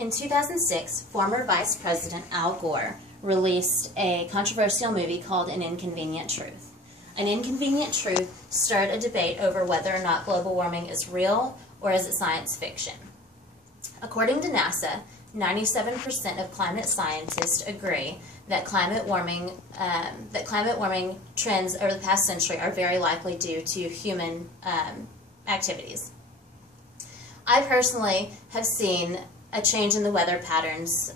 In 2006, former Vice President Al Gore released a controversial movie called An Inconvenient Truth. An Inconvenient Truth stirred a debate over whether or not global warming is real or is it science fiction. According to NASA, 97% of climate scientists agree that climate warming trends over the past century are very likely due to human activities. I personally have seen a change in the weather patterns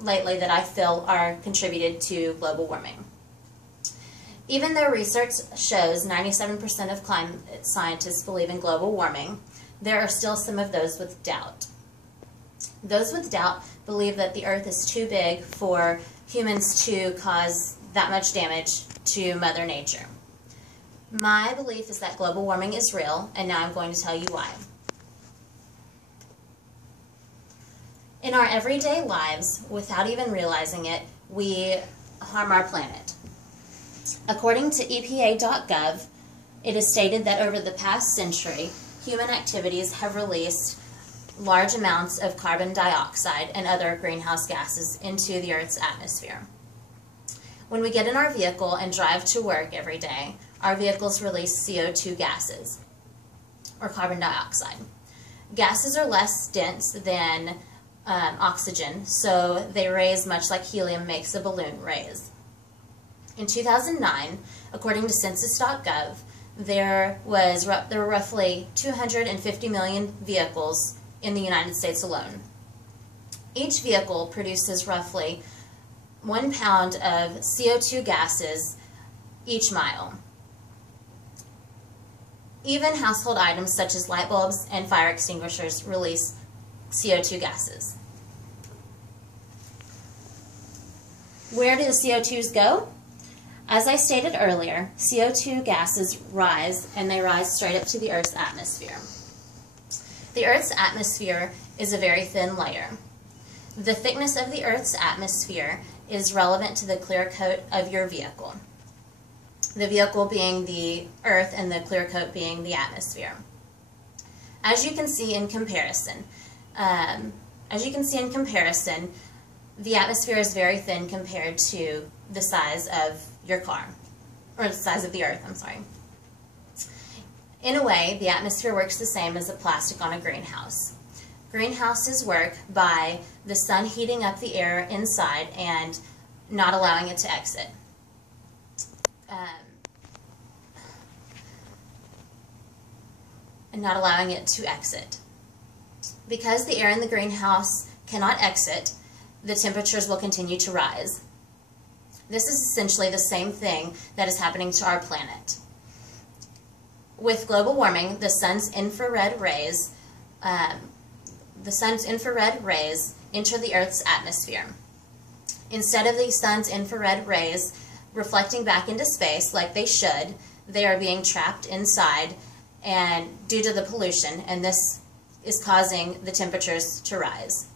lately that I feel are contributed to global warming. Even though research shows 97% of climate scientists believe in global warming, there are still some of those with doubt. Those with doubt believe that the Earth is too big for humans to cause that much damage to Mother Nature. My belief is that global warming is real, and now I'm going to tell you why. In our everyday lives, without even realizing it, we harm our planet. According to EPA.gov, it is stated that over the past century, human activities have released large amounts of carbon dioxide and other greenhouse gases into the Earth's atmosphere. When we get in our vehicle and drive to work every day, our vehicles release CO2 gases, or carbon dioxide. Gases are less dense than oxygen, so they raise much like helium makes a balloon raise. In 2009, according to Census.gov, there were roughly 250 million vehicles in the United States alone. Each vehicle produces roughly 1 pound of CO2 gases each mile. Even household items such as light bulbs and fire extinguishers release CO2 gases. Where do the CO2s go? As I stated earlier, CO2 gases rise, and they rise straight up to the Earth's atmosphere. The Earth's atmosphere is a very thin layer. The thickness of the Earth's atmosphere is relevant to the clear coat of your vehicle. The vehicle being the Earth and the clear coat being the atmosphere. As you can see in comparison, the atmosphere is very thin compared to the size of your car, or the size of the Earth, I'm sorry. In a way, the atmosphere works the same as a plastic on a greenhouse. Greenhouses work by the sun heating up the air inside and not allowing it to exit. Because the air in the greenhouse cannot exit, the temperatures will continue to rise. This is essentially the same thing that is happening to our planet. With global warming, the sun's infrared rays enter the Earth's atmosphere. Instead of the sun's infrared rays reflecting back into space like they should, they are being trapped inside and due to the pollution, and this is causing the temperatures to rise.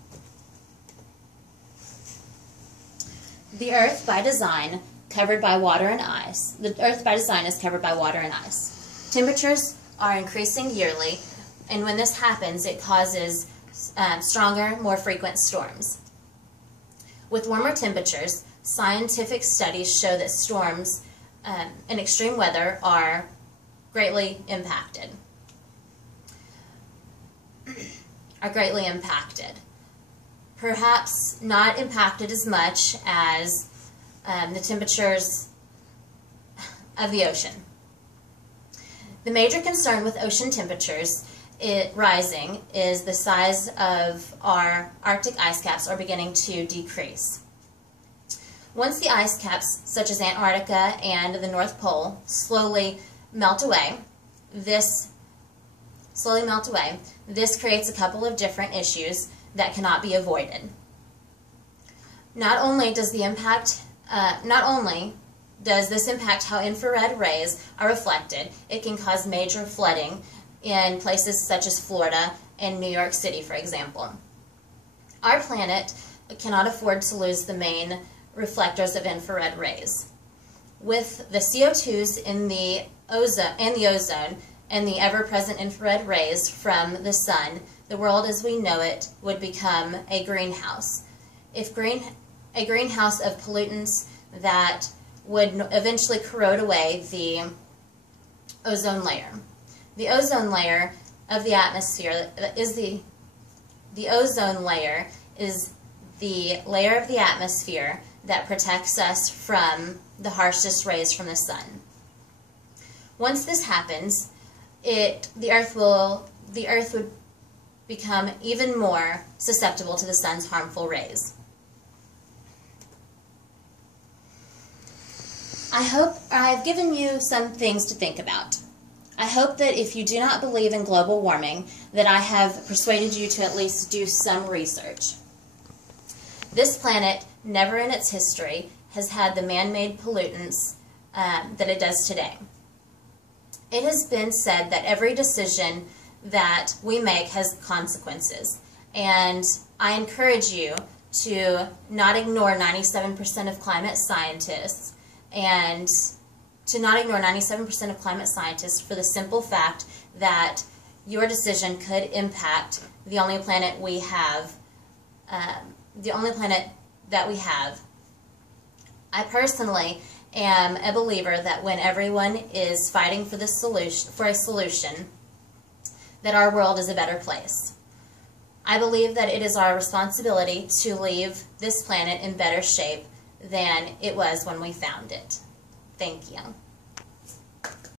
The Earth by design covered by water and ice. The Earth by design is covered by water and ice. Temperatures are increasing yearly, and when this happens, it causes stronger, more frequent storms. With warmer temperatures, scientific studies show that storms and extreme weather are greatly impacted. Perhaps not impacted as much as the temperatures of the ocean. The major concern with ocean temperatures rising is the size of our Arctic ice caps are beginning to decrease. Once the ice caps, such as Antarctica and the North Pole, slowly melt away, this creates a couple of different issues that cannot be avoided. Not only does this impact how infrared rays are reflected, it can cause major flooding in places such as Florida and New York City, for example. Our planet cannot afford to lose the main reflectors of infrared rays. With the CO2s in the ozone and the ever-present infrared rays from the sun, the world as we know it would become a greenhouse. A greenhouse of pollutants that would eventually corrode away the ozone layer. The ozone layer of the atmosphere is the ozone layer is the layer of the atmosphere that protects us from the harshest rays from the sun. Once this happens, the earth would become even more susceptible to the sun's harmful rays. I hope I've given you some things to think about. I hope that if you do not believe in global warming, that I have persuaded you to at least do some research. This planet, never in its history, has had the man-made pollutants that it does today. It has been said that every decision that we make has consequences, and I encourage you to not ignore 97% of climate scientists and to not ignore 97% of climate scientists for the simple fact that your decision could impact the only planet we have, the only planet that we have. I personally am a believer that when everyone is fighting for a solution, that our world is a better place. I believe that it is our responsibility to leave this planet in better shape than it was when we found it. Thank you.